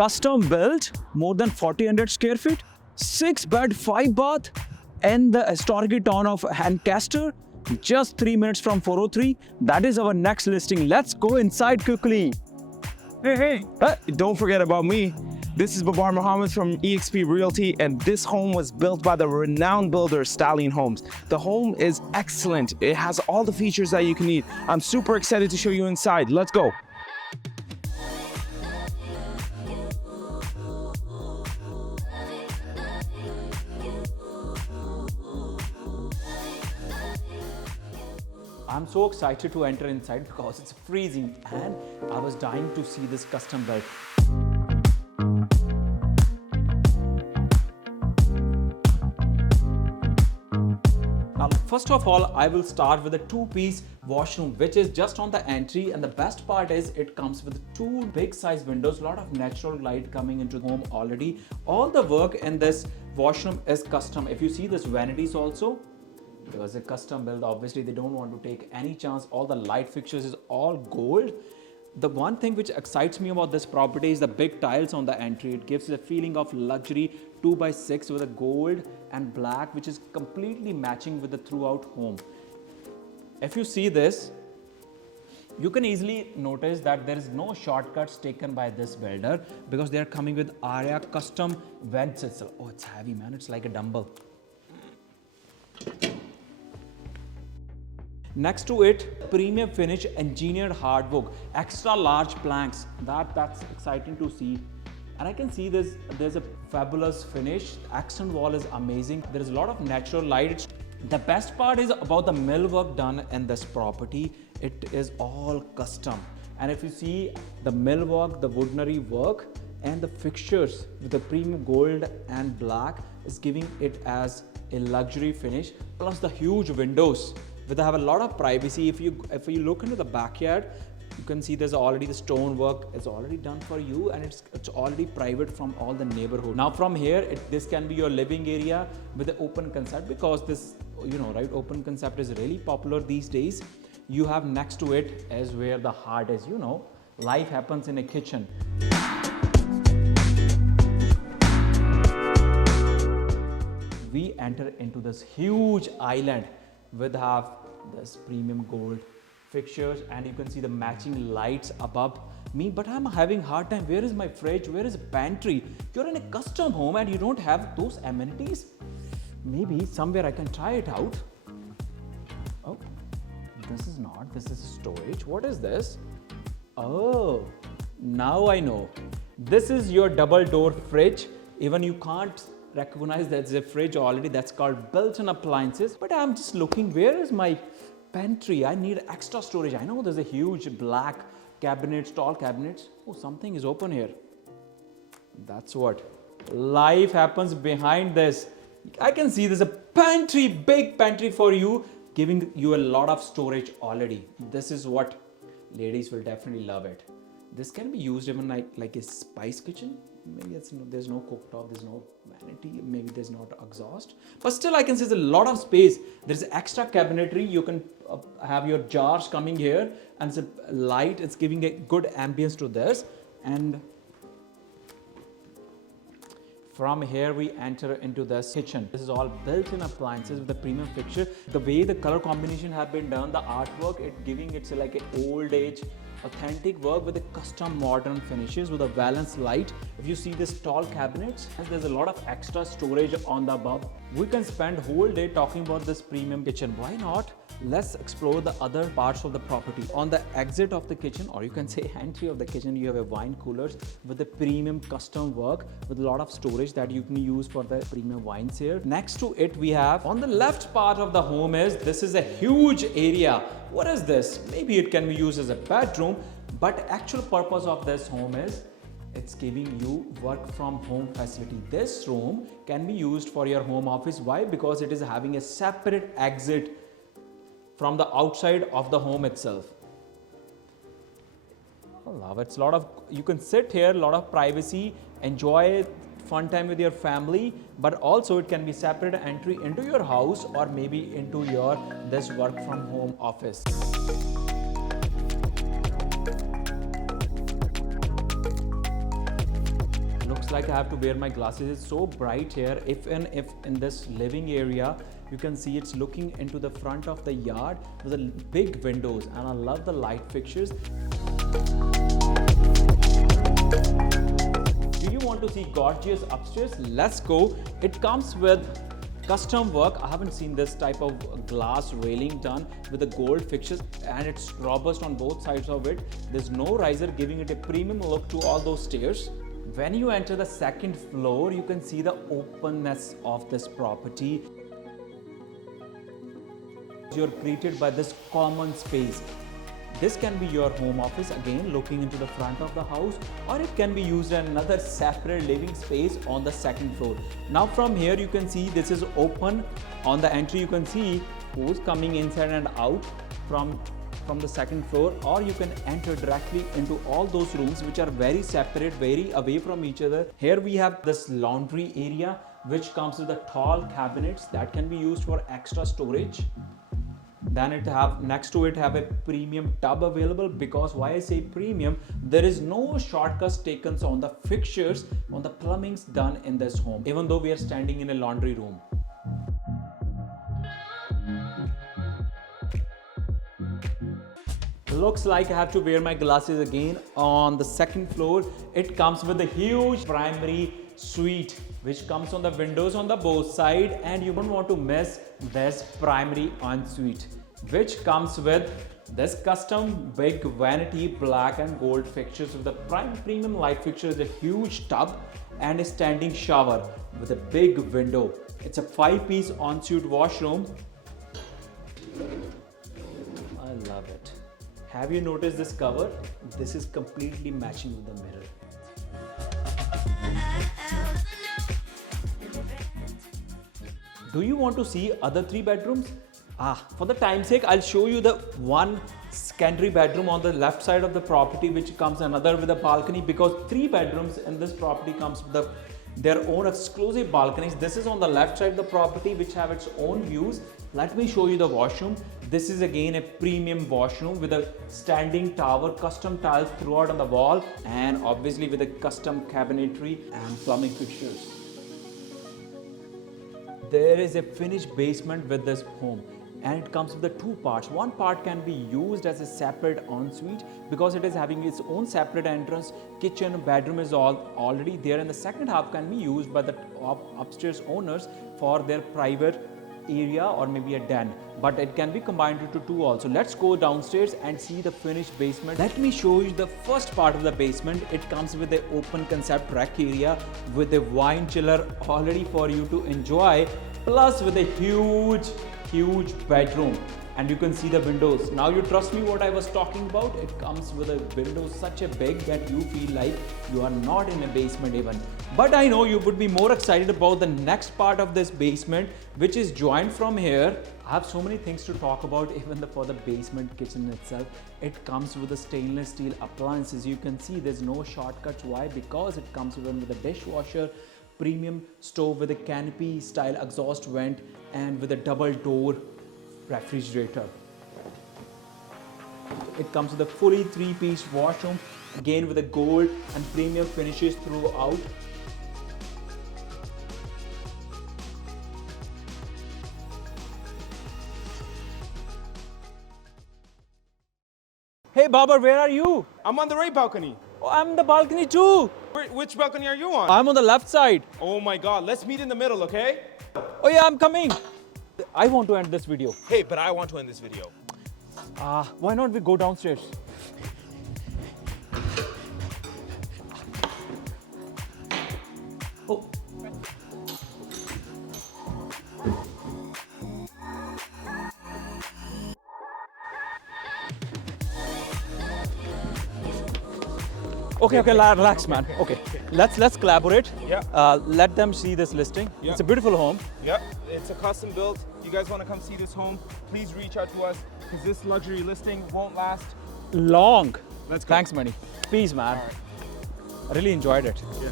Custom built, more than 4,000 square feet, 6 bed, 5 bath, and the historic town of Lancaster, just 3 minutes from 403. That is our next listing. Let's go inside quickly. Hey, don't forget about me. This is Babar Muhammad from eXp Realty, and this home was built by the renowned builder Stallion Homes. The home is excellent. It has all the features that you can need. I'm super excited to show you inside. Let's go. I'm so excited to enter inside because it's freezing and I was dying to see this custom built. Now, first of all, I will start with a two-piece washroom, which is just on the entry, and the best part is it comes with two big size windows, a lot of natural light coming into the home already. All the work in this washroom is custom. If you see this vanities also, because a custom build, obviously they don't want to take any chance. All the light fixtures is all gold. The one thing which excites me about this property is the big tiles on the entry. It gives a feeling of luxury, 2x6 with a gold and black, which is completely matching with the throughout home. If you see this, you can easily notice that there is no shortcuts taken by this builder because they are coming with Aria custom vents itself. Oh, it's heavy, man. It's like a dumbbell. Next to it, premium finish engineered hardwood, extra large planks. That's exciting to see. And I can see there's a fabulous finish. The accent wall is amazing. There is a lot of natural light. The best part is about the millwork done in this property. It is all custom. And if you see the millwork, the woodenery work, and the fixtures with the premium gold and black is giving it as a luxury finish. Plus the huge windows. They have a lot of privacy. If you look into the backyard, you can see there's already the stonework is already done for you, and it's already private from all the neighborhood. Now from here, this can be your living area with the open concept, because this, open concept is really popular these days. You have next to it is where the heart is. Life happens in a kitchen. We enter into this huge island with this premium gold fixtures, and you can see the matching lights above me. But I'm having hard time. Where is my fridge? Where is a pantry? You're in a custom home and you don't have those amenities. Maybe somewhere I can try it out. Oh, this is storage. What is this? Oh, now I know. This is your double door fridge. Even you can't recognize there's a fridge already. That's called built-in appliances. But I'm just looking, where is my pantry? I need extra storage. I know there's a huge black cabinets, tall cabinets. Oh, something is open here. That's what life happens behind this. I can see there's a pantry, big pantry for you, giving you a lot of storage already. This is what ladies will definitely love it. This can be used even like a spice kitchen. Maybe there's no cooktop, there's no vanity, maybe there's not exhaust, but still I can see there's a lot of space. There's extra cabinetry. You can have your jars coming here, and it's a light. It's giving a good ambience to this. And from here we enter into this kitchen. This is all built-in appliances with the premium fixture. The way the color combination have been done, the artwork, it's like an old age authentic work with a custom modern finishes with a balanced light. If you see this tall cabinets, there's a lot of extra storage on the above. We can spend whole day talking about this premium kitchen. Why not? Let's explore the other parts of the property. On the exit of the kitchen, or you can say entry of the kitchen, you have a wine coolers with the premium custom work with a lot of storage that you can use for the premium wines here. Next to it, we have on the left part of the home this is a huge area. What is this? Maybe it can be used as a bedroom, but actual purpose of this home is it's giving you work from home facility. This room can be used for your home office. Why? Because it is having a separate exit from the outside of the home itself. I love it. It's a lot of, you can sit here, a lot of privacy, enjoy fun time with your family, but also it can be separate entry into your house or maybe into your this work from home office. looks like I have to wear my glasses. It's so bright here. If in this living area, you can see it's looking into the front of the yard with the big windows, and I love the light fixtures. Do you want to see gorgeous upstairs? Let's go. It comes with custom work. I haven't seen this type of glass railing done with the gold fixtures, and it's robust on both sides of it. There's no riser, giving it a premium look to all those stairs. When you enter the second floor, you can see the openness of this property. You're greeted by this common space. This can be your home office, again looking into the front of the house, or it can be used as another separate living space on the second floor. Now from here you can see this is open. On the entry you can see who's coming inside and out from the second floor, or you can enter directly into all those rooms which are very separate, very away from each other. Here we have this laundry area which comes with the tall cabinets that can be used for extra storage. Then next to it have a premium tub available, because why I say premium, there is no shortcuts taken on the fixtures, on the plumbings done in this home, even though we are standing in a laundry room. Looks like I have to wear my glasses again. On the second floor, it comes with a huge primary suite which comes on the windows on the both side, and you don't want to miss this primary ensuite, which comes with this custom big vanity black and gold fixtures with the premium light fixtures, a huge tub and a standing shower with a big window. It's a 5-piece ensuite washroom. I love it. Have you noticed this cover? This is completely matching with the mirror. Do you want to see other 3 bedrooms? For the time's sake, I'll show you the one secondary bedroom on the left side of the property, which comes another with a balcony, because 3 bedrooms in this property comes with their own exclusive balconies. This is on the left side of the property, which have its own views. Let me show you the washroom. This is again a premium washroom with a standing tower, custom tiles throughout on the wall, and obviously with a custom cabinetry and plumbing fixtures. There is a finished basement with this home, and it comes with the 2 parts. One part can be used as a separate ensuite because it is having its own separate entrance. Kitchen, bedroom is already there, and the second half can be used by the upstairs owners for their private area or maybe a den, but it can be combined into 2 also. Let's go downstairs and see the finished basement. Let me show you the first part of the basement. It comes with an open concept rack area with a wine chiller already for you to enjoy, plus with a huge bedroom, and you can see the windows. Now you trust me what I was talking about. It comes with a window such a big that you feel like you are not in a basement even. But I know you would be more excited about the next part of this basement, which is joined from here. I have so many things to talk about even for the basement kitchen itself. It comes with the stainless steel appliances. You can see there's no shortcuts. Why? Because it comes even with a dishwasher, premium stove with a canopy style exhaust vent, and with a double door refrigerator. It comes with a fully 3-piece washroom, again with a gold and premium finishes throughout. Hey Babar, where are you? I'm on the right balcony. Oh, I'm in the balcony too. Which balcony are you on? I'm on the left side. Oh my God, let's meet in the middle, okay? Oh yeah, I'm coming. I want to end this video. Hey, but I want to end this video. Why not we go downstairs? Oh. Okay, relax, man. Okay, let's collaborate. Yeah. Let them see this listing. Yeah. It's a beautiful home. Yep, it's a custom built. You guys want to come see this home? Please reach out to us, because this luxury listing won't last Long. Let's go. Thanks, Manny. Peace, man. All right. I really enjoyed it. Yeah.